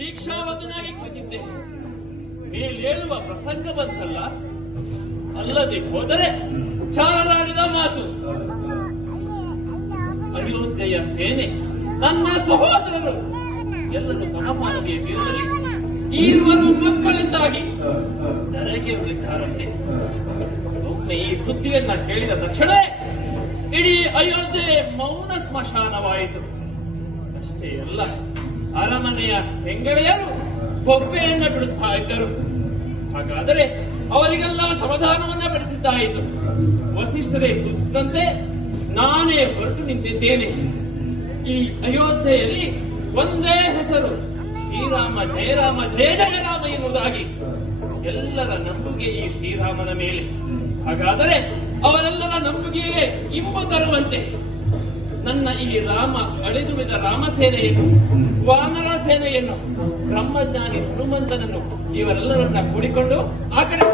ದೀಕ್ಷಾವಂತನಾಗಿ ಕುಳಿತಿದ್ದೆ. ಮೇಲೇಳುವ ಪ್ರಸಂಗ ಬಂತಲ್ಲ, ಅಲ್ಲದೆ ಹೋದರೆ ಚಾರರಾಡಿದ ಮಾತು. ಅಯೋಧ್ಯೆಯ ಸೇನೆ, ನನ್ನ ಸಹೋದರರು ಎಲ್ಲರೂ ತಮಪಾನವಿಯ ತೀರದಲ್ಲಿ ಈರುವರು ಮಕ್ಕಳಿಂದಾಗಿ ಧರೆಗೆ ಉಳಿದ್ದಾರಂತೆ. ಒಮ್ಮೆ ಈ ಸುದ್ದಿಯನ್ನ ಕೇಳಿದ ತಕ್ಷಣ ಇಡೀ ಅಯೋಧ್ಯೆ ಮೌನ ಸ್ಮಶಾನವಾಯಿತು. ಅಷ್ಟೇ ಅಲ್ಲ, ಅರಮನೆಯ ಹೆಂಗಳೆಯರು ಬೊಬ್ಬೆಯನ್ನ ಬಿಡುತ್ತಾ ಇದ್ದರು. ಹಾಗಾದರೆ ಅವರಿಗೆಲ್ಲ ಸಮಾಧಾನವನ್ನ ಪಡಿಸಿದ್ದಾಯಿತು. ವಸಿಷ್ಠರೇ ಸೂಚಿಸಿದಂತೆ ನಾನೇ ಹೊರಟು ನಿಂತಿದ್ದೇನೆ. ಈ ಅಯೋಧ್ಯೆಯಲ್ಲಿ ಒಂದೇ ಹೆಸರು, ಶ್ರೀರಾಮ ಜಯರಾಮ ಜಯ ಜಯರಾಮ ಎನ್ನುವುದಾಗಿ ಎಲ್ಲರ ನಂಬುಗೆ ಈ ಶ್ರೀರಾಮನ ಮೇಲೆ. ಹಾಗಾದರೆ ಅವರೆಲ್ಲರ ನಂಬುಗೆಗೆ ಇಂಬು ತರುವಂತೆ ನನ್ನ ಈ ರಾಮ ಅಳಿದುಳಿದ ರಾಮಸೇನೆಯನ್ನು, ವಾನರ ಸೇನೆಯನ್ನು, ಬ್ರಹ್ಮಜ್ಞಾನಿ ಹನುಮಂತನನ್ನು ಇವರೆಲ್ಲರನ್ನ ಕೂಡಿಕೊಂಡು ಆ ಕಡೆ